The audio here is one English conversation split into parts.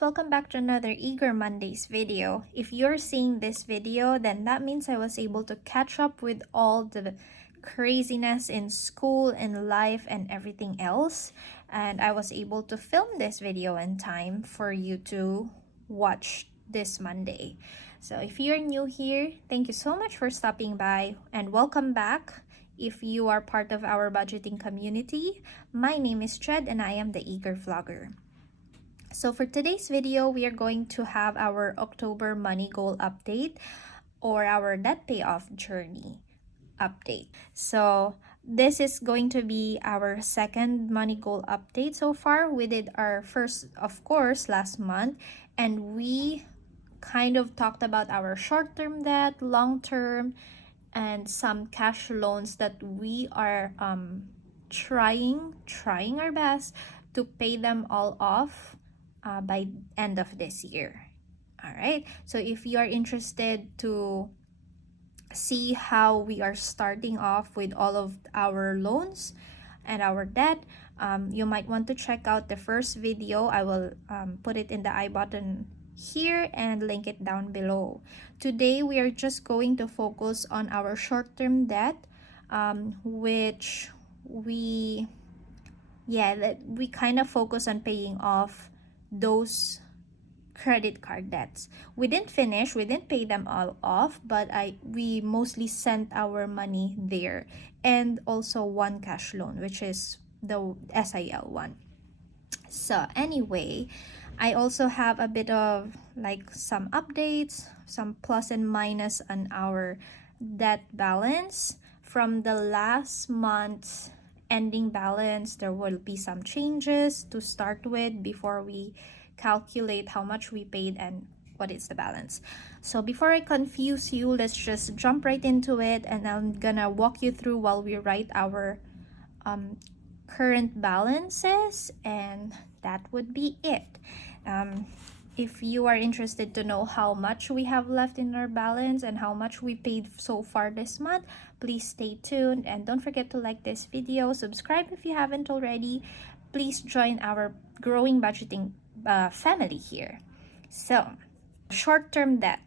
Welcome back to another Eager Mondays video. If you're seeing this video, then that means I was able to catch up with all the craziness in school and life and everything else, and I was able to film this video in time for you to watch this Monday. So if you're new here, thank you so much for stopping by and welcome back. If you are part of our budgeting community, my name is Chad and I am the Eager Vlogger. So for today's video, we are going to have our October money goal update or our debt payoff journey update. So this is going to be our second money goal update so far. We did our first, of course, last month, and we kind of talked about our short-term debt, long-term, and some cash loans that we are trying our best to pay them all off by end of this year. All right, so if you are interested to see how we are starting off with all of our loans and our debt, you might want to check out the first video. I will put it in the I button here and link it down below. Today we are just going to focus on our short-term debt, which we kind of focus on paying off those credit card debts. We didn't pay them all off, but we mostly sent our money there, and also one cash loan, which is the SIL one. So anyway, I also have a bit of like some updates, some plus and minus on our debt balance from the last month's ending balance. There will be some changes to start with before we calculate how much we paid and what is the balance. So before I confuse you, let's just jump right into it, and I'm gonna walk you through while we write our current balances, and that would be it. If you are interested to know how much we have left in our balance and how much we paid so far this month, please stay tuned, and don't forget to like this video, subscribe if you haven't already. Please join our growing budgeting family here. So short-term debt.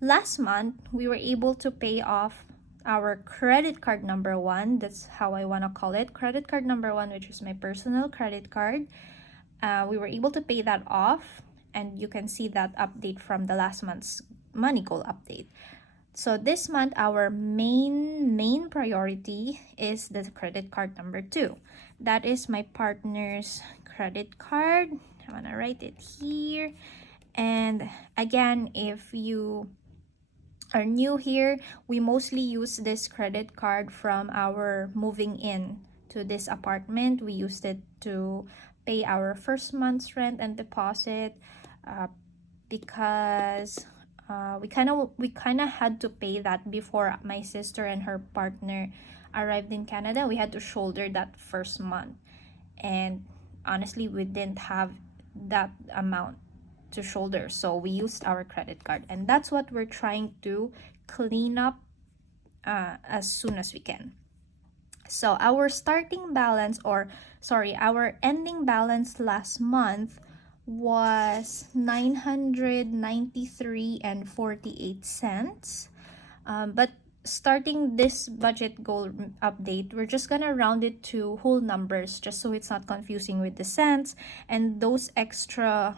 Last month we were able to pay off our credit card number one. That's how I want to call it, credit card number one, which is my personal credit card. We were able to pay that off, and you can see that update from the last month's money goal update. So this month our main priority is the credit card number two. That is my partner's credit card. I want to write it here. And again, if you are new here, we mostly use this credit card from our moving in to this apartment. We used it to pay our first month's rent and deposit, because we kind of had to pay that before my sister and her partner arrived in Canada. We had to shoulder that first month, and honestly we didn't have that amount to shoulder, so we used our credit card, and that's what we're trying to clean up as soon as we can. So our our ending balance last month was 993 and 48 cents. But starting this budget goal update, we're just gonna round it to whole numbers just so it's not confusing with the cents, and those extra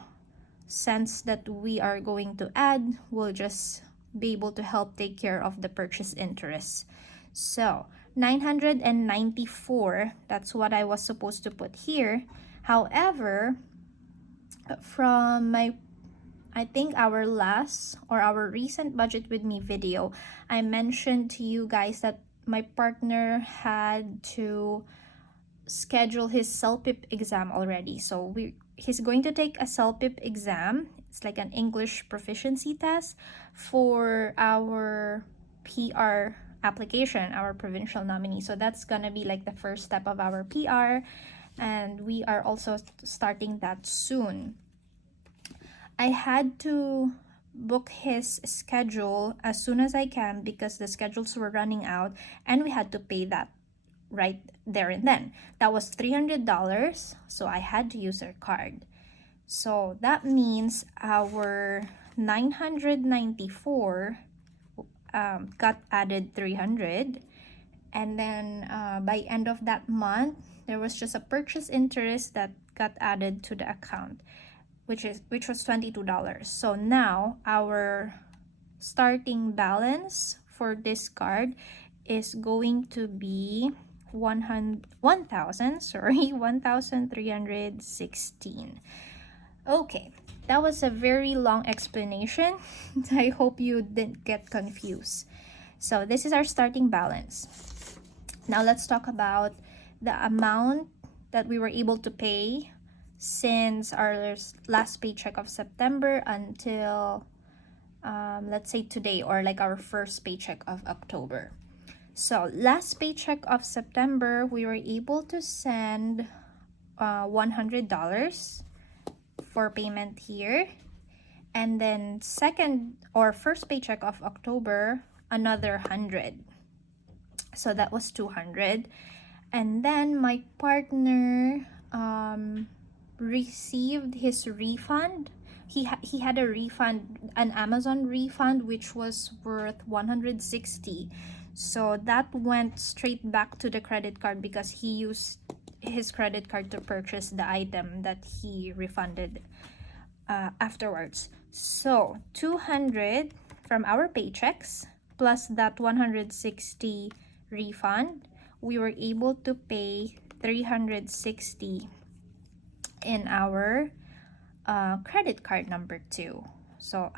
cents that we are going to add will just be able to help take care of the purchase interest. So 994, that's what I was supposed to put here. However, from I think our recent budget with me video, I mentioned to you guys that my partner had to schedule his CELPIP exam already. So he's going to take a CELPIP exam. It's like an English proficiency test for our PR application, our provincial nominee. So that's gonna be like the first step of our PR, and we are also starting that soon. I had to book his schedule as soon as I can because the schedules were running out, and we had to pay that right there and then. That was $300, so I had to use her card. So that means our 994 got added 300, and then by end of that month there was just a purchase interest that got added to the account, which was $22. So now our starting balance for this card is going to be 1,316. Okay, that was a very long explanation. I hope you didn't get confused. So this is our starting balance. Now let's talk about the amount that we were able to pay since our last paycheck of September until let's say today, or like our first paycheck of October. So last paycheck of September, we were able to send $100 for payment here. And then second or first paycheck of October, another 100. So that was 200. And then my partner received his refund. He had a refund, an Amazon refund, which was worth 160. So that went straight back to the credit card because he used his credit card to purchase the item that he refunded afterwards. So 200 from our paychecks plus that 160 refund, we were able to pay 360 in our credit card number 2. So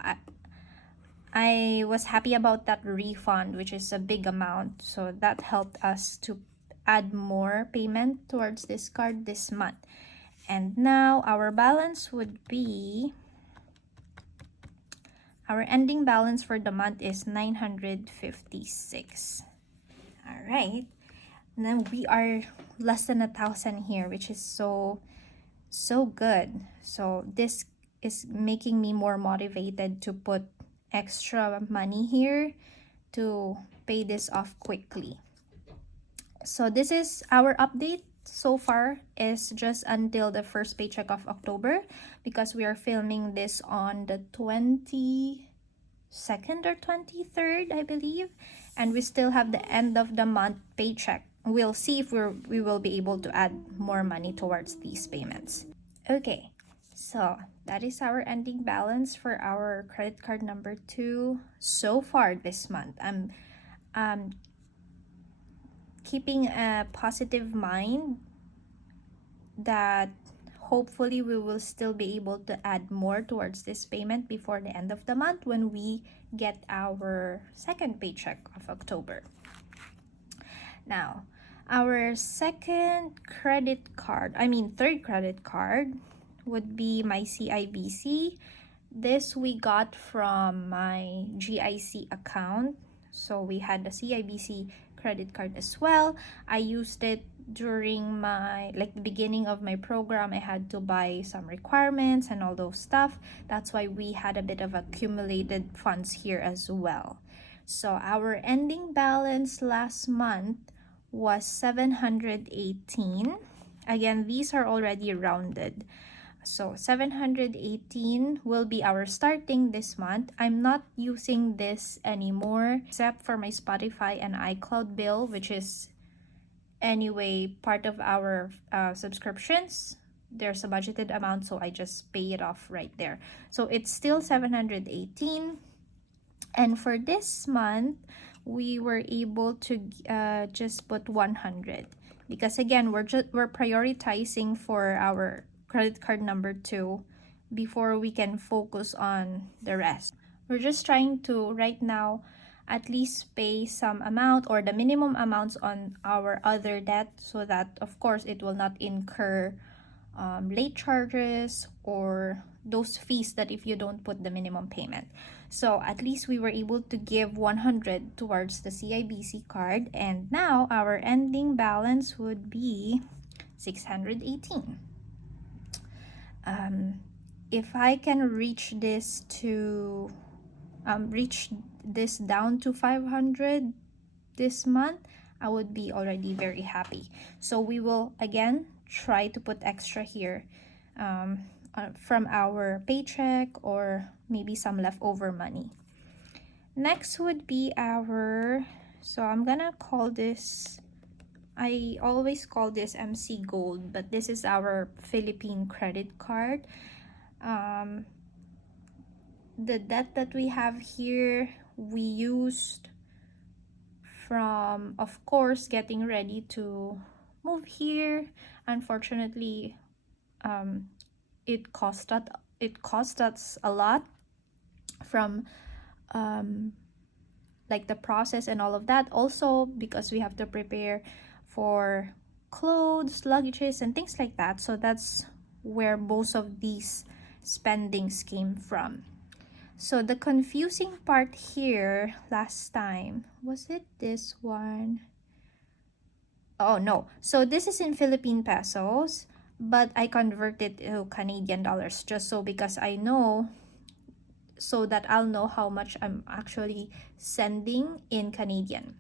I was happy about that refund, which is a big amount. So that helped us to add more payment towards this card this month. And now our balance would be, our ending balance for the month is 956. All right. And then we are less than 1,000 here, which is so good. So this is making me more motivated to put extra money here to pay this off quickly. So this is our update so far, is just until the first paycheck of October, because we are filming this on the 22nd or 23rd, I believe, and we still have the end of the month paycheck. We'll see if we will be able to add more money towards these payments. Okay, so that is our ending balance for our credit card number 2 so far this month. I'm keeping a positive mind that hopefully we will still be able to add more towards this payment before the end of the month when we get our second paycheck of October. Now, our third credit card would be my CIBC. This we got from my GIC account. So we had the CIBC credit card as well. I used it during the beginning of my program. I had to buy some requirements and all those stuff. That's why we had a bit of accumulated funds here as well. So our ending balance last month was 718. Again, these are already rounded. So 718 will be our starting this month. I'm not using this anymore except for my Spotify and iCloud bill, which is anyway part of our subscriptions. There's a budgeted amount, so I just pay it off right there. So it's still 718. And for this month, we were able to just put 100 because again we're prioritizing for our credit card number 2 before we can focus on the rest. We're just trying to right now at least pay some amount or the minimum amounts on our other debt, so that of course it will not incur late charges or those fees that if you don't put the minimum payment. So at least we were able to give 100 towards the CIBC card, and now our ending balance would be 618. If I can reach this to reach this down to 500 this month, I would be already very happy. So we will again try to put extra here from our paycheck or maybe some leftover money. Next would be our, so I'm gonna call this, I always call this MC Gold, but this is our Philippine credit card. The debt that we have here, we used from, of course, getting ready to move here. Unfortunately, it cost us a lot from like the process and all of that. Also because we have to prepare for clothes, luggages, and things like that. So that's where most of these spendings came from. So the confusing part here last time, was it this one? Oh no, so this is in Philippine pesos, but I converted to Canadian dollars just so, because I know, so that I'll know how much I'm actually sending in Canadian.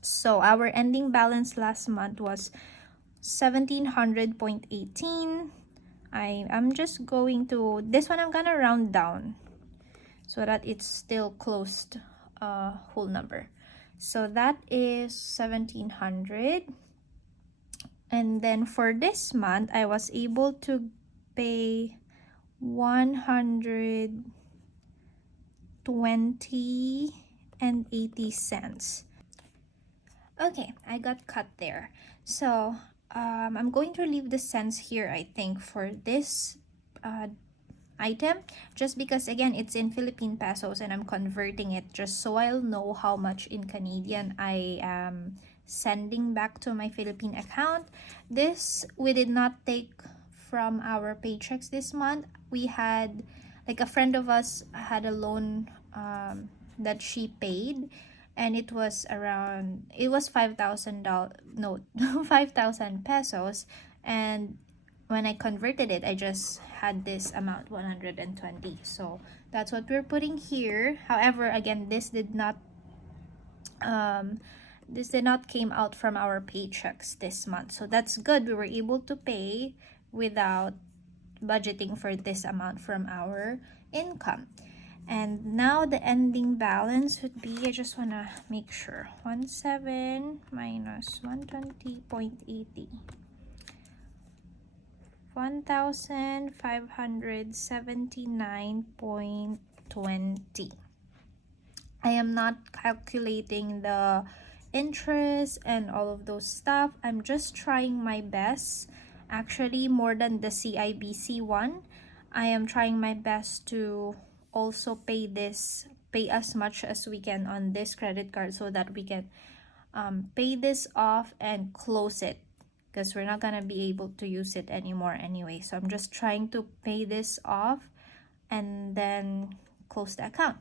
So our ending balance last month was 1700.18. I'm just going to, this one I'm gonna round down so that it's still close to whole number. So that is 1700. And then for this month, I was able to pay 120 and 80 cents. Okay, I got cut there. So I'm going to leave the cents here, I think, for this item, just because again it's in Philippine pesos and I'm converting it just so I'll know how much in Canadian I am sending back to my Philippine account. This we did not take from our paychecks this month. We had, like, a friend of us had a loan that she paid, and it was around, it was $5,000, no, 5,000 pesos, and when I converted it, I just had this amount, 120. So that's what we're putting here. However, again, this did not came out from our paychecks this month. So that's good. We were able to pay without budgeting for this amount from our income. And now the ending balance would be, I just wanna make sure, 17 minus 120.80. 1,579.20. I am not calculating the interest and all of those stuff. I'm just trying my best. Actually, more than the CIBC one, I am trying my best to also pay as much as we can on this credit card, so that we can pay this off and close it, because we're not gonna be able to use it anymore anyway. So I'm just trying to pay this off and then close the account.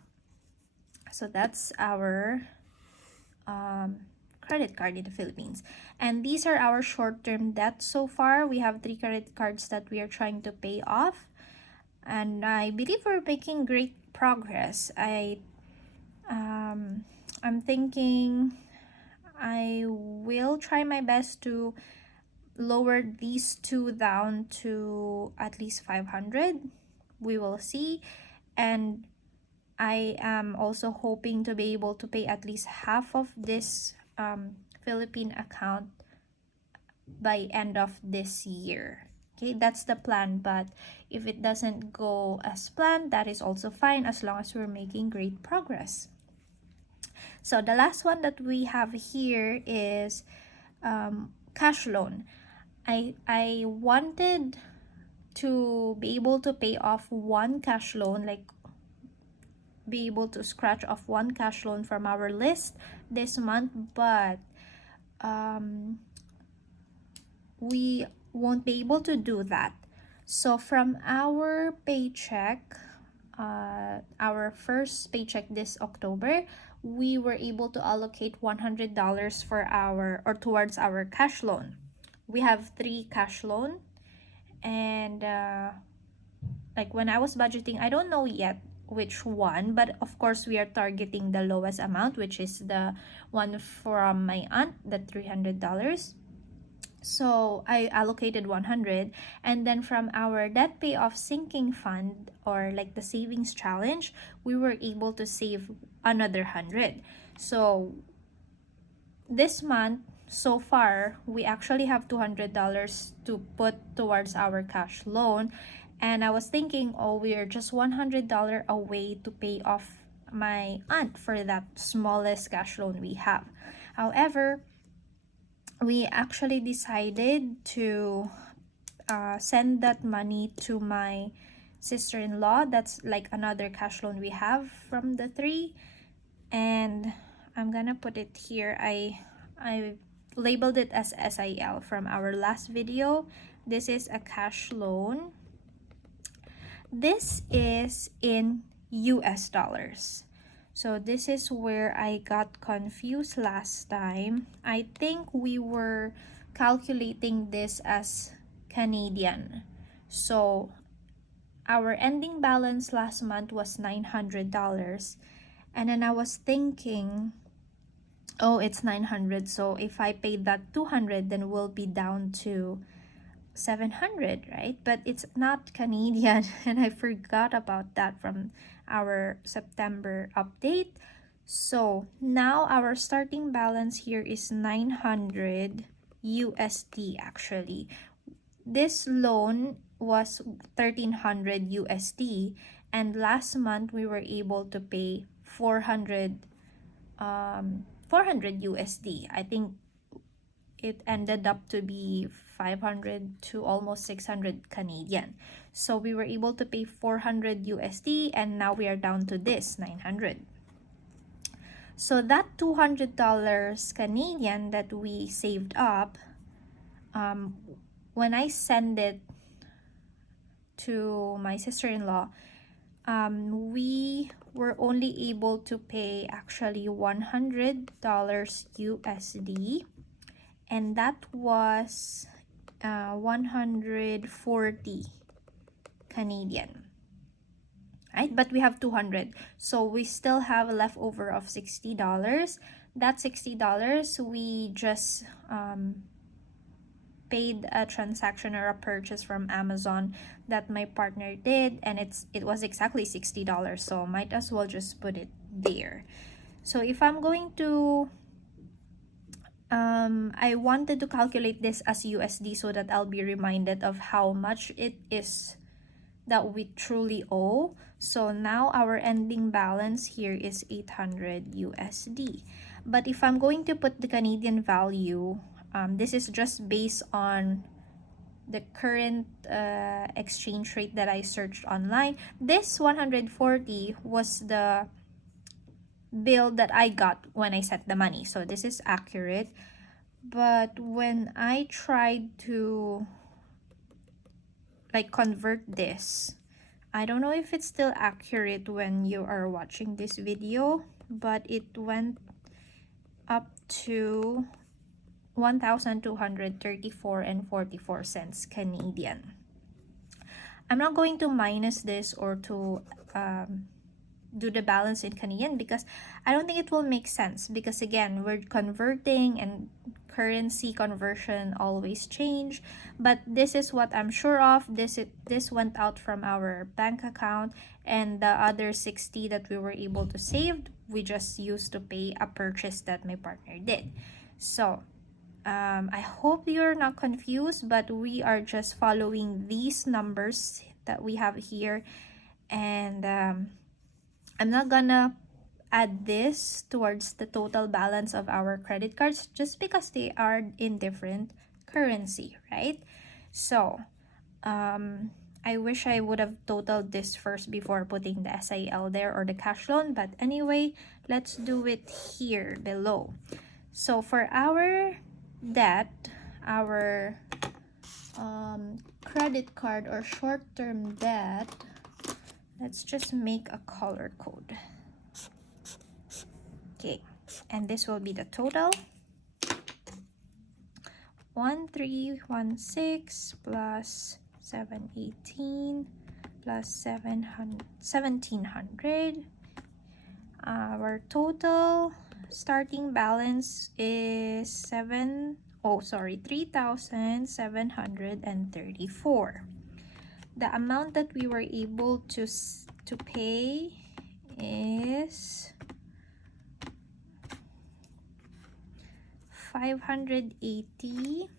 So that's our credit card in the Philippines. And these are our short-term debts so far. We have 3 credit cards that we are trying to pay off, and I believe we're making great progress. I'm thinking I will try my best to lower these 2 down to at least 500. We will see. And I am also hoping to be able to pay at least half of this Philippine account by end of this year. Okay, that's the plan, but if it doesn't go as planned, that is also fine, as long as we're making great progress. So the last one that we have here is cash loan. I wanted to be able to pay off one cash loan, like be able to scratch off one cash loan from our list this month, but we won't be able to do that. So from our paycheck, our first paycheck this October, we were able to allocate $100 for our or towards our cash loan. We have 3 cash loan, and like when I was budgeting, I don't know yet which one, but of course we are targeting the lowest amount, which is the one from my aunt, the $300. So I allocated 100, and then from our debt payoff sinking fund, or like the savings challenge, we were able to save another 100. So this month so far, we actually have $200 to put towards our cash loan, and I was thinking, oh, we are just $100 away to pay off my aunt for that smallest cash loan we have. However, we actually decided to send that money to my sister-in-law. That's like another cash loan we have from the 3, and I'm gonna put it here. I labeled it as SIL from our last video. This is a cash loan. This is in US dollars. So this is where I got confused last time. I think we were calculating this as Canadian. So our ending balance last month was $900. And then I was thinking, oh, it's 900. So if I paid that 200, then we'll be down to 700, right? But it's not Canadian, and I forgot about that from our September update. So now our starting balance here is 900 USD actually. This loan was 1300 USD, and last month we were able to pay 400 USD. I think it ended up to be 500 to almost 600 Canadian. So we were able to pay 400 USD, and now we are down to this 900. So that $200 Canadian that we saved up, when I send it to my sister-in-law, we were only able to pay actually $100 USD, and that was 140 Canadian, right? But we have 200, so we still have a leftover of $60. That $60 we just paid a transaction or a purchase from Amazon that my partner did, and it was exactly $60, so might as well just put it there. So if I'm going to I wanted to calculate this as USD so that I'll be reminded of how much it is that we truly owe. So now our ending balance here is 800 USD. But if I'm going to put the Canadian value, this is just based on the current exchange rate that I searched online. This 140 was the bill that I got when I sent the money, so this is accurate. But when I tried to like convert this, I don't know if it's still accurate when you are watching this video, but it went up to 1,234 and 44 cents Canadian. I'm not going to minus this or to do the balance in Canadian because I don't think it will make sense, because again, we're converting and currency conversion always change. But this is what I'm sure of. This went out from our bank account, and the other 60 that we were able to save, we just used to pay a purchase that my partner did. So I hope you're not confused, but we are just following these numbers that we have here, and I'm not gonna add this towards the total balance of our credit cards just because they are in different currency, right? So I wish I would have totaled this first before putting the SIL there or the cash loan, but anyway, let's do it here below. So for our debt, our credit card or short-term debt, let's just make a color code. Okay, and this will be the total. 1316 plus 718 plus 1700. Our total starting balance is 3,734. The amount that we were able to pay is 580.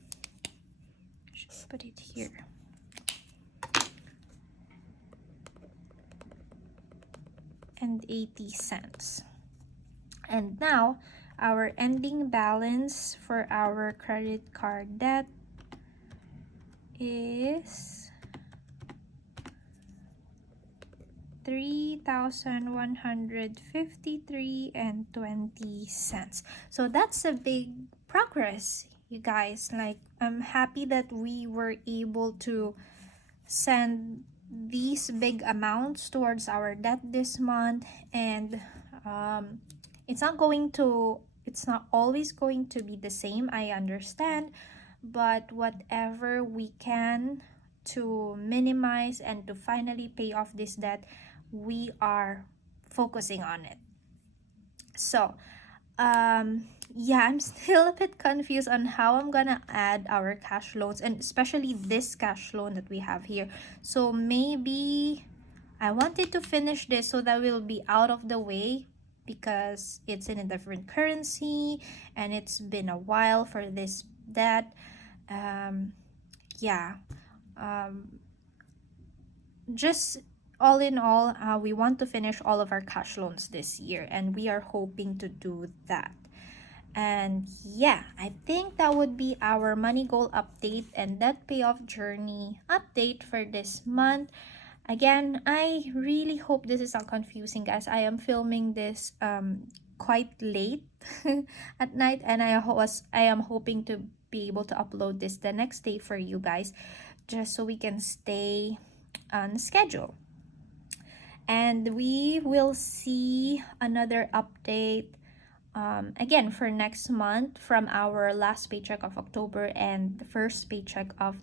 Just put it here. And 80 cents. And now our ending balance for our credit card debt is 3,153 and 20 cents. So that's a big progress, you guys. Like, I'm happy that we were able to send these big amounts towards our debt this month, and it's not always going to be the same, I understand, but whatever we can to minimize and to finally pay off this debt, we are focusing on it. So yeah, I'm still a bit confused on how I'm gonna add our cash loans, and especially this cash loan that we have here. So maybe I wanted to finish this so that we'll be out of the way, because it's in a different currency and it's been a while for this debt. Yeah, just all in all, we want to finish all of our cash loans this year, and we are hoping to do that. And yeah, I think that would be our money goal update and debt payoff journey update for this month. Again, I really hope this is not confusing, guys. I am filming this quite late at night, and I am hoping to be able to upload this the next day for you guys, just so we can stay on schedule. And we will see another update again for next month from our last paycheck of October and the first paycheck of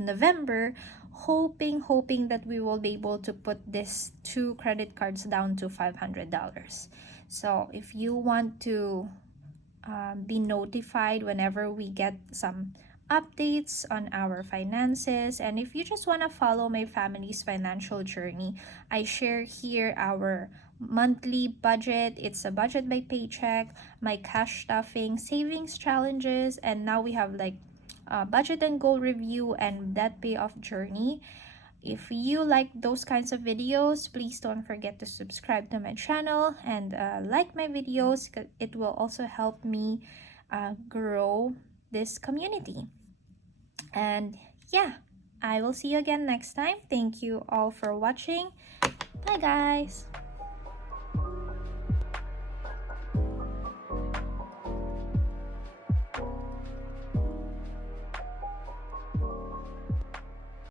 November, hoping that we will be able to put this 2 credit cards down to $500. So if you want to be notified whenever we get some updates on our finances, and if you just want to follow my family's financial journey, I share here our monthly budget. It's a budget by paycheck, my cash stuffing, savings challenges, and now we have like budget and goal review and debt payoff journey. If you like those kinds of videos, please don't forget to subscribe to my channel and like my videos. It will also help me grow this community. And yeah, I will see you again next time. Thank you all for watching. Bye, guys.